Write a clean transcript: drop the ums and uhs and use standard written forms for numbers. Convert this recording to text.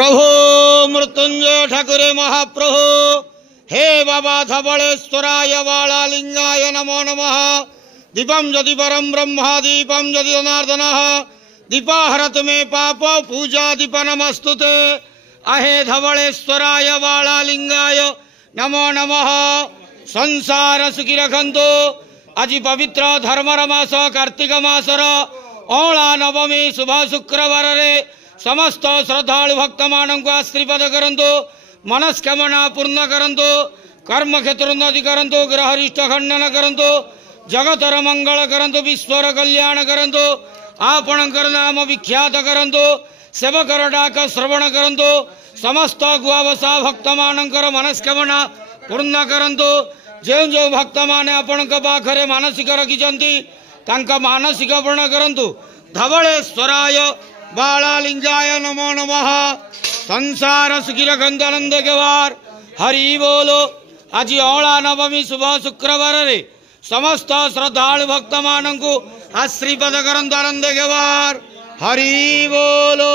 प्रभु मृत्युंजय ठाकुरे महाप्रभु हे बाबा धवलेश्वराय बालालिंगाय नमो नमः। दीपम यदि परम ब्रह्म दीपम यदि जनार्दन दीपाहरत में पाप पूजा दीप नमस्तुते। अहे धवलेश्वराय बालालिंगाय नमो नमः। संसार सुखी रखंतु। आज पवित्र धर्मर मास कार्तिक मासर अला नवमी शुभ शुक्रवार रे समस्त श्रद्धालु भक्त मान को आशीर्वाद करंतु। मनस्कामना पूर्ण करंतु। कर्म क्षेत्र उन्नति करंतु। ग्रहरिष्ट खंडन करंतु। जगतर मंगल करंतु। विश्वर कल्याण करंतु। आपणकर नाम विख्यात करंतु। सेवकर डाक श्रवण करंतु। समस्त गुआवसा भक्त मानकर मनस्कामना पूर्ण करंतु। जो जो भक्त माने आपण पाखरे मानसिक रखिछंती तांका मानसिक पूर्ण करंतु। धवलेश्वराय बालालिंगाय नमो नमः। संसार सुखी रखंतु आनंद के वार हरि बोलो। आज अला नवमी शुभ शुक्रवार रे समस्त श्रद्धालु भक्त मानंकु आशीर्वाद करंतु आनंद के वार हरि बोलो।